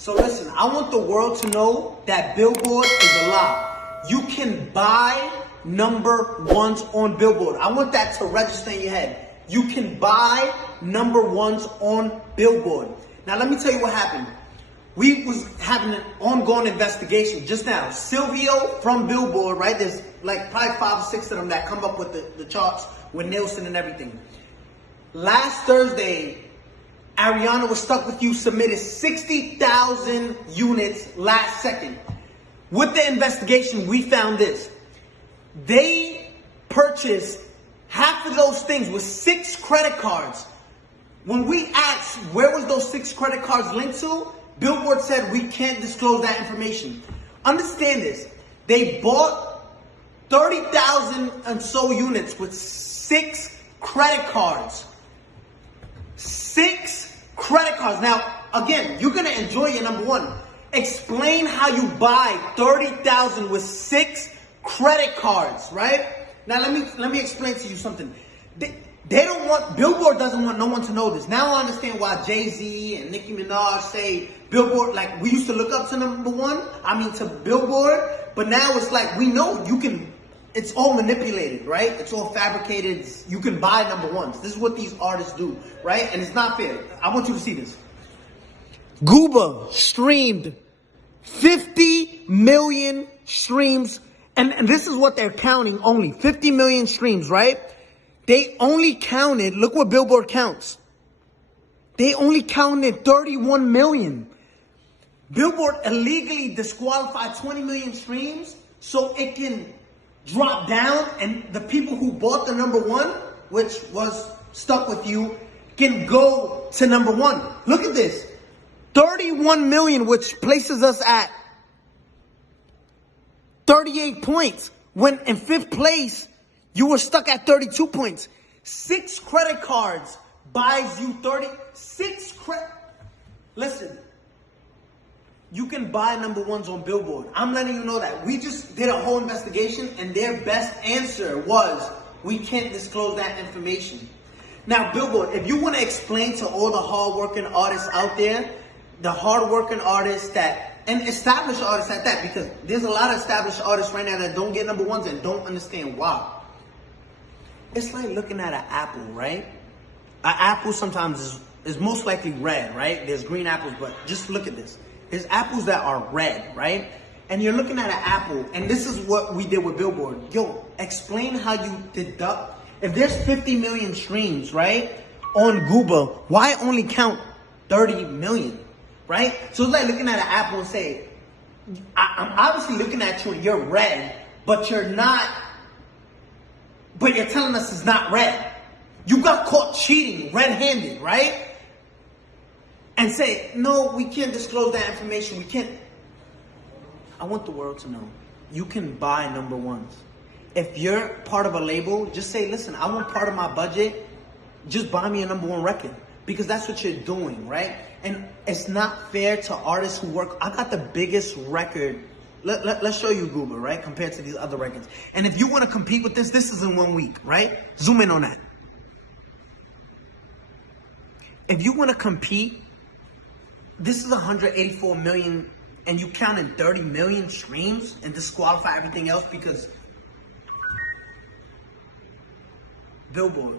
So listen, I want the world to know that Billboard is a lie. You can buy number ones on Billboard. I want that to register in your head. You can buy number ones on Billboard. Now let me tell you what happened. We was having an ongoing investigation just now. Silvio from Billboard, right? There's like probably 5 or 6 of them that come up with the charts with Nielsen and everything. Last Thursday, Ariana Was Stuck With You submitted 60,000 units last second. With the investigation, we found this. They purchased half of those things with 6 credit cards. When we asked where was those 6 credit cards linked to, Billboard said we can't disclose that information. Understand this. They bought 30,000 and so units with 6 credit cards. 6 credit cards. Now, again, you're going to enjoy your number one. Explain how you buy 30,000 with 6 credit cards, right? Now, let me explain to you something. They don't want, Billboard doesn't want no one to know this. Now I understand why Jay-Z and Nicki Minaj say Billboard, like we used to look up to number one, to Billboard, but now it's like we know you can, it's all manipulated, right? It's all fabricated. You can buy number ones. This is what these artists do, right? And it's not fair. I want you to see this. Gooba streamed 50 million streams, and this is what they're counting only, 50 million streams, right? They only counted, look what Billboard counts. They only counted 31 million. Billboard illegally disqualified 20 million streams so it can drop down and the people who bought the number one, which was Stuck With You, can go to number one. Look at this. 31 million, which places us at 38 points. When in 5th place, you were stuck at 32 points. 6 credit cards buys you 36 credit. Listen, you can buy number ones on Billboard. I'm letting you know that. We just did a whole investigation and their best answer was, we can't disclose that information. Now, Billboard, if you want to explain to all the hardworking artists out there, the hardworking artists and established artists at that, because there's a lot of established artists right now that don't get number ones and don't understand why. It's like looking at an apple, right? An apple sometimes is most likely red, right? There's green apples, but just look at this. There's apples that are red, right? And you're looking at an apple, and this is what we did with Billboard. Yo, explain how you deduct. If there's 50 million streams, right, on gooba, why only count 30 million, right? So it's like looking at an apple and say, I'm obviously looking at you and you're red, but you're not. But you're telling us it's not red. You got caught cheating red-handed, right? And say, no, we can't disclose that information. We can't. I want the world to know. You can buy number ones. If you're part of a label, just say, listen, I want part of my budget. Just buy me a number one record. Because that's what you're doing, right? And it's not fair to artists who work. I got the biggest record. Let's show you gooba, right? Compared to these other records. And if you want to compete with this is in 1 week, right? Zoom in on that. If you want to compete, this is 184 million and you counted 30 million streams and disqualify everything else because Billboard.